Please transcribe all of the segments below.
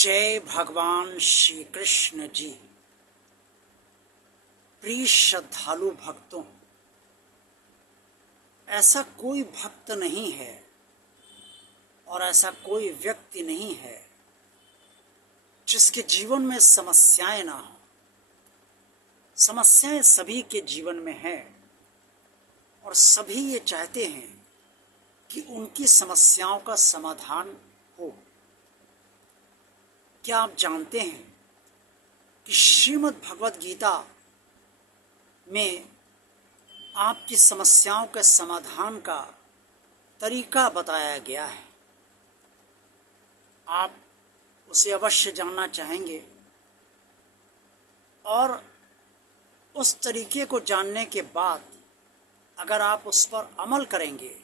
जय भगवान श्री कृष्ण जी। प्रिय श्रद्धालु भक्तों, ऐसा कोई भक्त नहीं है और ऐसा कोई व्यक्ति नहीं है जिसके जीवन में समस्याएं ना हो। समस्याएं सभी के जीवन में हैं और सभी ये चाहते हैं कि उनकी समस्याओं का समाधान हो। क्या आप जानते हैं कि श्रीमद् भगवद गीता में आपकी समस्याओं के समाधान का तरीका बताया गया है? आप उसे अवश्य जानना चाहेंगे और उस तरीके को जानने के बाद अगर आप उस पर अमल करेंगे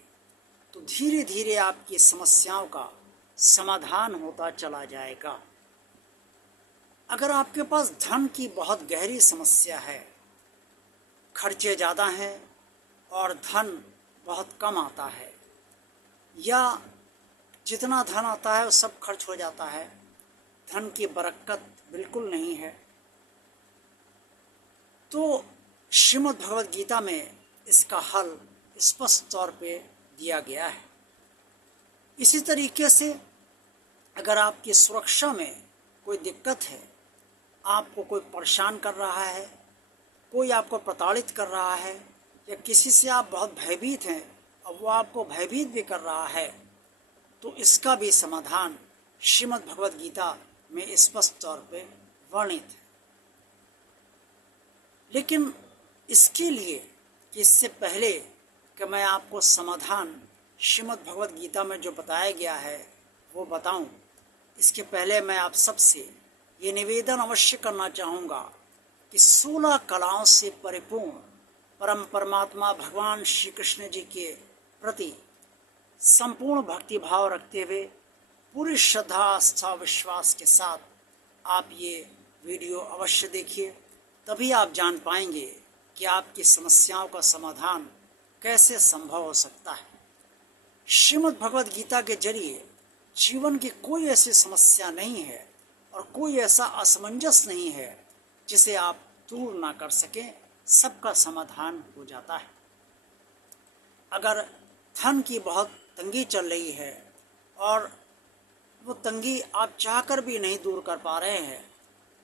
तो धीरे धीरे आपकी समस्याओं का समाधान होता चला जाएगा। अगर आपके पास धन की बहुत गहरी समस्या है, खर्चे ज़्यादा हैं और धन बहुत कम आता है, या जितना धन आता है वो सब खर्च हो जाता है, धन की बरकत बिल्कुल नहीं है, तो श्रीमद् भगवद गीता में इसका हल स्पष्ट तौर पे दिया गया है। इसी तरीके से अगर आपकी सुरक्षा में कोई दिक्कत है, आपको कोई परेशान कर रहा है, कोई आपको प्रताड़ित कर रहा है, या किसी से आप बहुत भयभीत हैं और वो आपको भयभीत भी कर रहा है, तो इसका भी समाधान श्रीमद् भगवद गीता में स्पष्ट तौर पे वर्णित है। लेकिन इसके लिए कि इससे पहले कि मैं आपको समाधान श्रीमद् भगवद गीता में जो बताया गया है वो बताऊं, इसके पहले मैं आप सबसे ये निवेदन अवश्य करना चाहूँगा कि 16 कलाओं से परिपूर्ण परम परमात्मा भगवान श्री कृष्ण जी के प्रति संपूर्ण भक्ति भाव रखते हुए पूरी श्रद्धा आस्था विश्वास के साथ आप ये वीडियो अवश्य देखिए, तभी आप जान पाएंगे कि आपकी समस्याओं का समाधान कैसे संभव हो सकता है। श्रीमद् भगवद गीता के जरिए जीवन की कोई ऐसी समस्या नहीं है और कोई ऐसा असमंजस नहीं है जिसे आप दूर ना कर सकें, सबका समाधान हो जाता है। अगर धन की बहुत तंगी चल रही है और वो तंगी आप चाहकर भी नहीं दूर कर पा रहे हैं,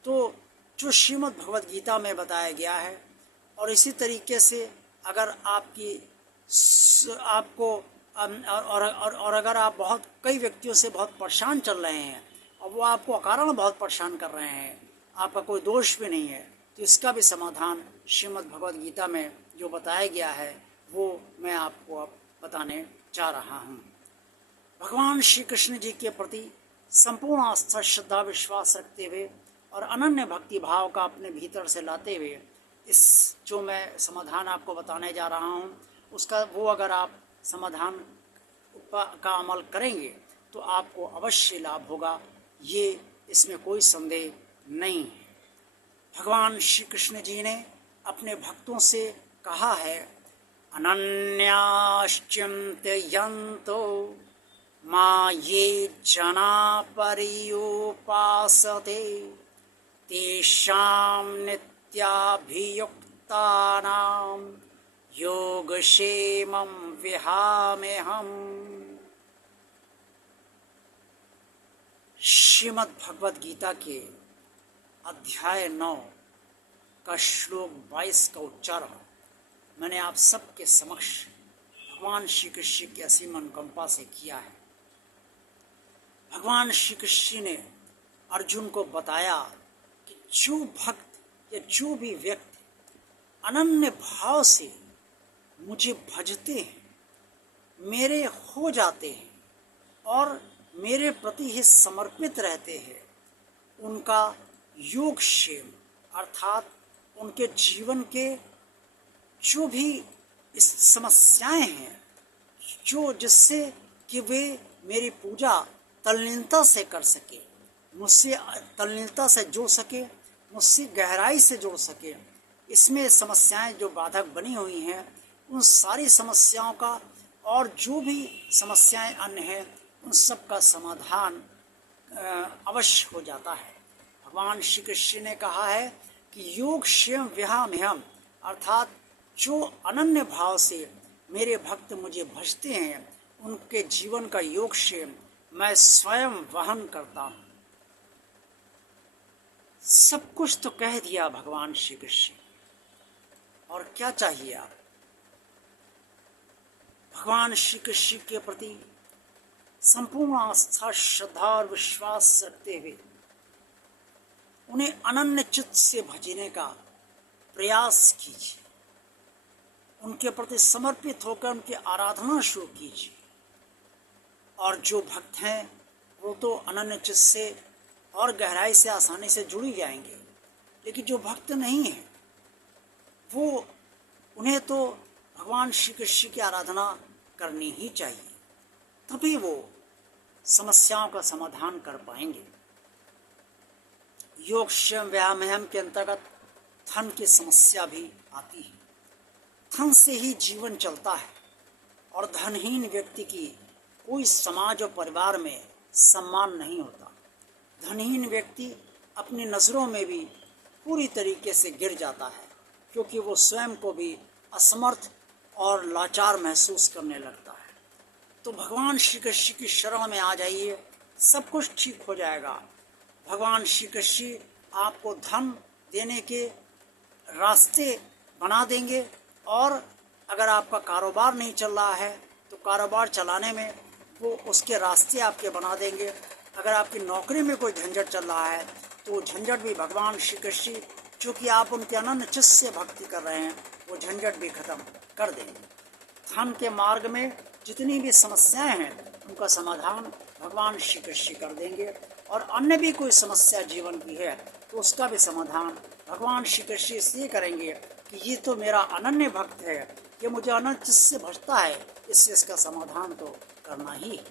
तो जो श्रीमद् भगवद गीता में बताया गया है, और इसी तरीके से अगर आपको और अगर आप बहुत कई व्यक्तियों से बहुत परेशान चल रहे हैं और वो आपको अकारण बहुत परेशान कर रहे हैं, आपका कोई दोष भी नहीं है, तो इसका भी समाधान श्रीमद् भगवद गीता में जो बताया गया है वो मैं आपको अब बताने जा रहा हूँ। भगवान श्री कृष्ण जी के प्रति संपूर्ण आस्था श्रद्धा विश्वास रखते हुए और अनन्य भक्ति भाव का अपने भीतर से लाते हुए इस जो मैं समाधान आपको बताने जा रहा हूँ उसका वो अगर आप समाधान का अमल करेंगे तो आपको अवश्य लाभ होगा, ये इसमें कोई संदेह नहीं है। भगवान श्री कृष्ण जी ने अपने भक्तों से कहा है, अनन्याश्चिन्तयन्तो मां ये जना पर्युपासते तेषां नित्याभियुक्तानां योगक्षेमं विहाम्यहम्। श्रीमद् भगवद गीता के अध्याय 9 का श्लोक 22 का उच्चारण मैंने आप सबके समक्ष भगवान श्री कृष्ण की असीम अनुकंपा से किया है। भगवान श्री कृष्ण ने अर्जुन को बताया कि जो भक्त या जो भी व्यक्ति अनन्य भाव से मुझे भजते हैं, मेरे हो जाते हैं और मेरे प्रति ही समर्पित रहते हैं, उनका योगक्षेम अर्थात उनके जीवन के जो भी इस समस्याएं हैं, जो जिससे कि वे मेरी पूजा तल्लीनता से कर सके, मुझसे तल्लीनता से जुड़ सके, मुझसे गहराई से जुड़ सके, इसमें समस्याएं जो बाधक बनी हुई हैं उन सारी समस्याओं का और जो भी समस्याएं अन्य हैं उन सब का समाधान अवश्य हो जाता है। भगवान श्री कृष्ण ने कहा है कि योग स्वयं विहाम्यहम, अर्थात जो अनन्य भाव से मेरे भक्त मुझे भजते हैं उनके जीवन का योग स्वयं मैं स्वयं वहन करता हूँ। सब कुछ तो कह दिया भगवान श्री कृष्ण, और क्या चाहिए आप। भगवान श्री कृष्ण के प्रति संपूर्ण आस्था, श्रद्धा और विश्वास रखते हुए उन्हें अनन्य चित्त से भजने का प्रयास कीजिए। उनके प्रति समर्पित होकर उनकी आराधना शुरू कीजिए। और जो भक्त हैं वो तो अनन्य चित्त से और गहराई से आसानी से जुड़ ही जाएंगे, लेकिन जो भक्त नहीं है वो उन्हें तो भगवान श्री कृष्ण की आराधना करनी ही चाहिए, तभी वो समस्याओं का समाधान कर पाएंगे। योग स्वयं व्यायाम के अंतर्गत धन की समस्या भी आती है। धन से ही जीवन चलता है और धनहीन व्यक्ति की कोई समाज और परिवार में सम्मान नहीं होता। धनहीन व्यक्ति अपनी नज़रों में भी पूरी तरीके से गिर जाता है, क्योंकि वो स्वयं को भी असमर्थ और लाचार महसूस करने लगता है। तो भगवान श्री कृष्ण की शरण में आ जाइए, सब कुछ ठीक हो जाएगा। भगवान श्री कृष्ण आपको धन देने के रास्ते बना देंगे, और अगर आपका कारोबार नहीं चल रहा है तो कारोबार चलाने में वो उसके रास्ते आपके बना देंगे। अगर आपकी नौकरी में कोई झंझट चल रहा है तो झंझट भी भगवान श्री कृष्ण, चूँकि आप उनके अनन्य चित्त से भक्ति कर रहे हैं, वो झंझट भी खत्म कर देंगे। धन के मार्ग में जितनी भी समस्याएं हैं उनका समाधान भगवान श्री कृष्ण कर देंगे, और अन्य भी कोई समस्या जीवन की है तो उसका भी समाधान भगवान श्री कृष्ण इसलिए करेंगे कि ये तो मेरा अनन्य भक्त है, ये मुझे अनंत से भजता है, इससे इसका समाधान तो करना ही है।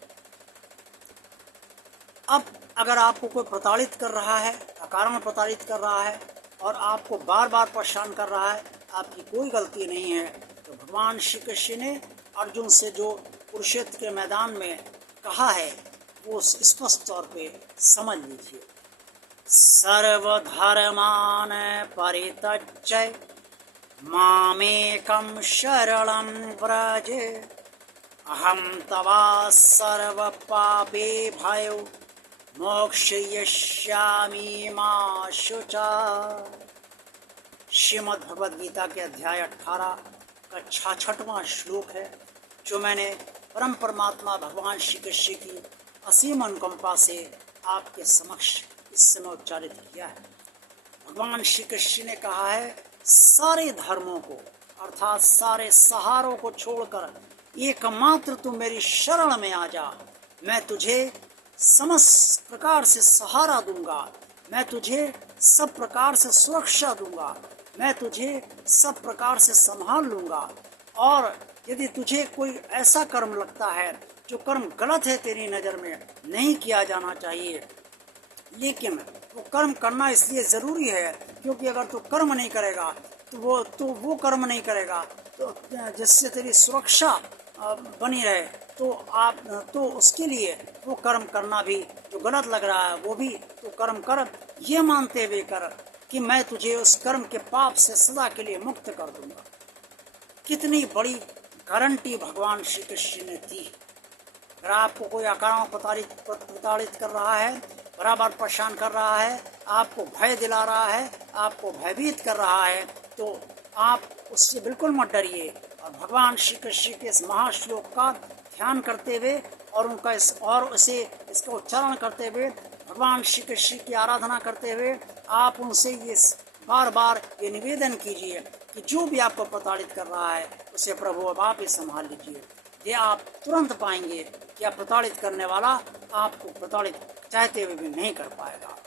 अब अगर आपको कोई प्रताड़ित कर रहा है, अकारण प्रताड़ित कर रहा है और आपको बार बार परेशान कर रहा है, आपकी कोई गलती नहीं है, तो भगवान श्री कृष्ण ने अर्जुन से जो कुरुक्षेत्र के मैदान में कहा है वो स्पष्ट तौर पे समझ लीजिए। सर्वधर्मान परित्यज्य मामेकं शरणं व्रज, अहं तवा सर्वपापेभ्यो मोक्षयिष्यामि मा शुचा। श्रीमद् भगवद गीता के अध्याय 18 का 66वां श्लोक है, जो मैंने परम परमात्मा भगवान श्री कृष्ण की असीम अनुकंपा से आपके समक्ष इस समय उच्चारित किया है। भगवान श्री कृष्ण ने कहा है, सारे धर्मों को अर्थात सारे सहारों को छोड़कर एकमात्र तू मेरी शरण में आ जा। मैं तुझे समस्त प्रकार से सहारा दूंगा, मैं तुझे सब प्रकार से सुरक्षा दूंगा, मैं तुझे सब प्रकार से संभाल लूंगा। और यदि तुझे कोई ऐसा कर्म लगता है जो कर्म गलत है, तेरी नज़र में नहीं किया जाना चाहिए, लेकिन वो कर्म करना इसलिए ज़रूरी है क्योंकि अगर तू कर्म नहीं करेगा तो वो कर्म नहीं करेगा तो जिससे तेरी सुरक्षा बनी रहे, तो उसके लिए वो कर्म करना भी जो गलत लग रहा है वो भी तो कर्म कर, ये मानते हुए कर कि मैं तुझे उस कर्म के पाप से सदा के लिए मुक्त कर दूंगा। कितनी बड़ी गारंटी भगवान श्री कृष्ण ने दी। अगर आपको कोई अकारण प्रताड़ित कर रहा है, बराबर परेशान कर रहा है, आपको भय दिला रहा है, आपको भयभीत कर रहा है, तो आप उससे बिल्कुल मत डरिए और भगवान श्री कृष्ण के इस महाश्लोक का ध्यान करते हुए और इसका उच्चारण करते हुए भगवान श्री कृष्ण की आराधना करते हुए आप उनसे ये बार बार ये निवेदन कीजिए कि जो भी आपको प्रताड़ित कर रहा है उसे प्रभु अब आप ही संभाल लीजिए। ये आप तुरंत पाएंगे कि आप प्रताड़ित करने वाला आपको प्रताड़ित चाहते हुए भी नहीं कर पाएगा।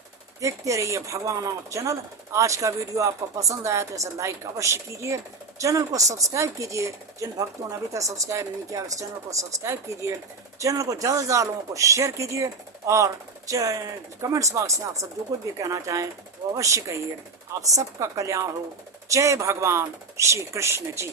देखते रहिए भगवान नाम चैनल। आज का वीडियो आपको पसंद आया तो इसे लाइक अवश्य कीजिए, चैनल को सब्सक्राइब कीजिए। जिन भक्तों ने अभी तक सब्सक्राइब नहीं किया इस चैनल को सब्सक्राइब कीजिए, चैनल को ज़्यादा से ज़्यादा लोगों को शेयर कीजिए और कमेंट्स बॉक्स में आप सब जो कुछ भी कहना चाहें वो अवश्य कहिए। आप सबका कल्याण हो। जय भगवान श्री कृष्ण जी।